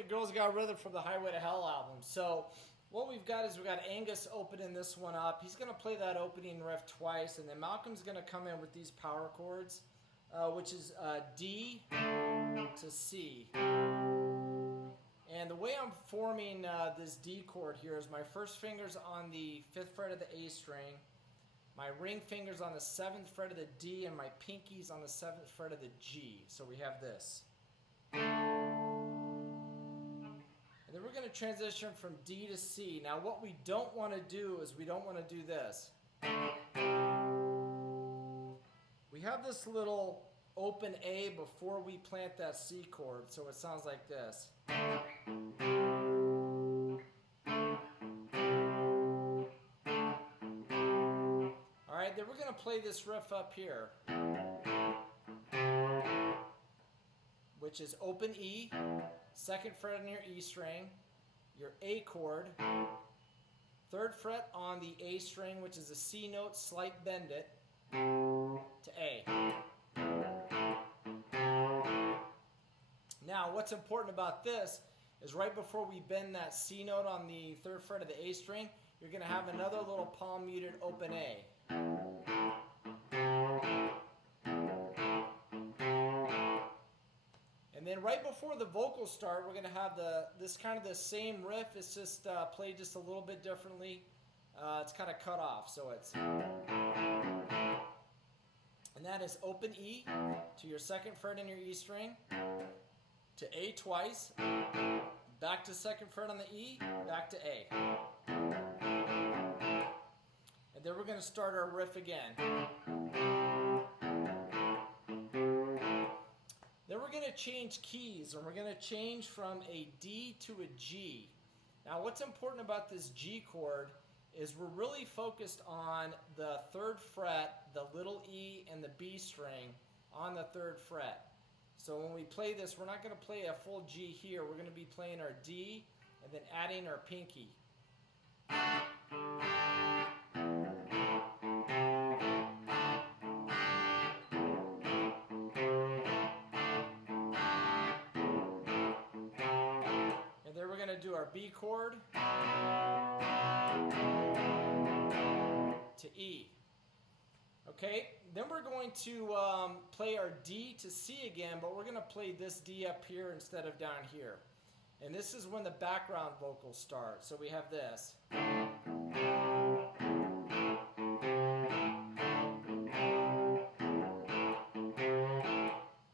at Girls Got Rhythm from the Highway to Hell album. So what we've got is we've got Angus opening this one up. He's going to play that opening riff twice, and then Malcolm's going to come in with these power chords, which is D to C. And the way I'm forming this D chord here is my first finger's on the 5th fret of the A string, my ring finger's on the 7th fret of the D, and my pinky's on the 7th fret of the G. So we have this. And then we're going to transition from D to C. Now what we don't want to do is we don't want to do this. We have this little open A before we plant that C chord, so it sounds like this. Alright, then we're going to play this riff up here, which is open E, 2nd fret on your E string, your A chord, 3rd fret on the A string, which is a C note, slight bend it, to A. Now, what's important about this is right before we bend that C note on the 3rd fret of the A string, you're going to have another little palm muted open A. And then right before the vocals start, we're going to have this kind of the same riff. It's just played just a little bit differently. It's kind of cut off, so it's... And that is open E to your 2nd fret in your E string, to A twice, back to 2nd fret on the E, back to A. And then we're going to start our riff again. Then we're going to change keys, and we're going to change from a D to a G. Now what's important about this G chord is we're really focused on the 3rd fret, the little E and the B string on the 3rd fret. So when we play this, we're not going to play a full G here. We're going to be playing our D and then adding our pinky. And then we're going to do our B chord to E. Okay, then we're going to play our D to C again, but we're going to play this D up here instead of down here. And this is when the background vocals start. So we have this.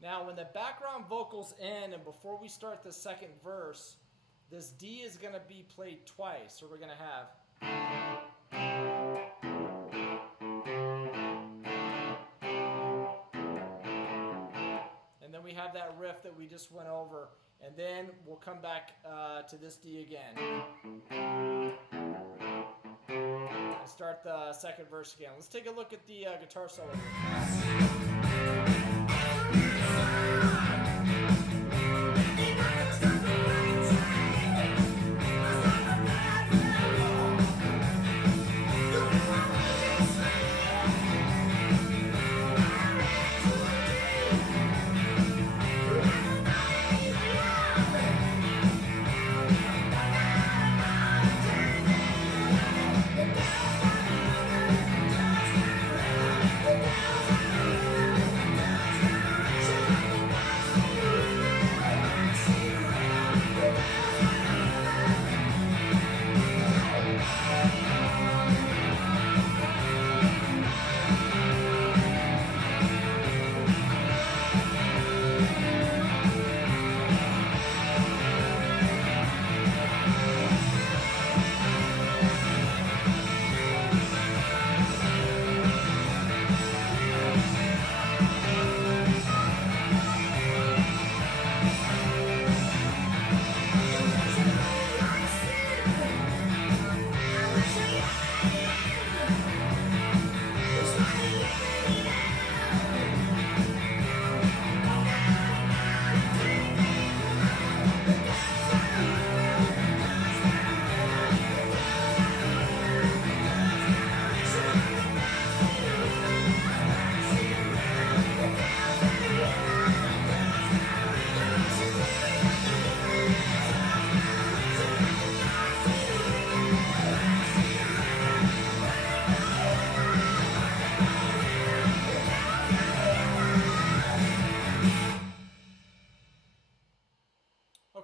Now when the background vocals end and before we start the 2nd verse, this D is going to be played twice. So we're going to have... And then we have that riff that we just went over, and then we'll come back to this D again. And start the 2nd verse again. Let's take a look at the guitar solo.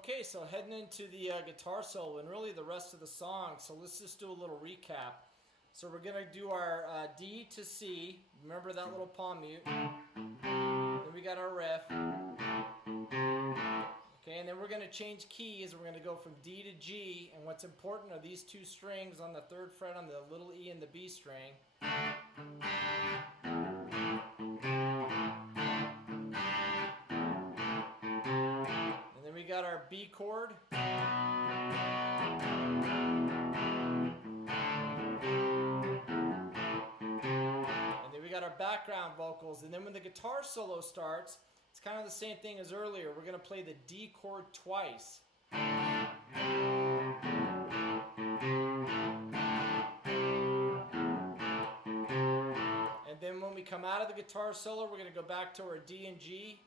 Okay, so heading into the guitar solo and really the rest of the song, so let's just do a little recap. So we're going to do our D to C, remember that little palm mute, then we got our riff, okay, and then we're going to change keys, we're going to go from D to G, and what's important are these two strings on the 3rd fret on the little E and the B string. And then we got our B chord. We got our background vocals, and then when the guitar solo starts, it's kind of the same thing as earlier. We're going to play the D chord twice. And then when we come out of the guitar solo, we're going to go back to our D and G.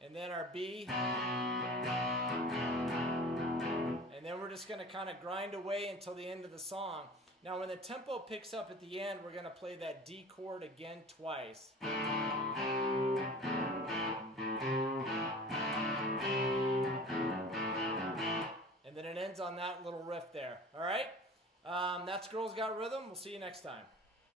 And then our B. And then we're just going to kind of grind away until the end of the song. Now when the tempo picks up at the end, we're going to play that D chord again twice. And then it ends on that little riff there. All right? That's Girls Got Rhythm. We'll see you next time.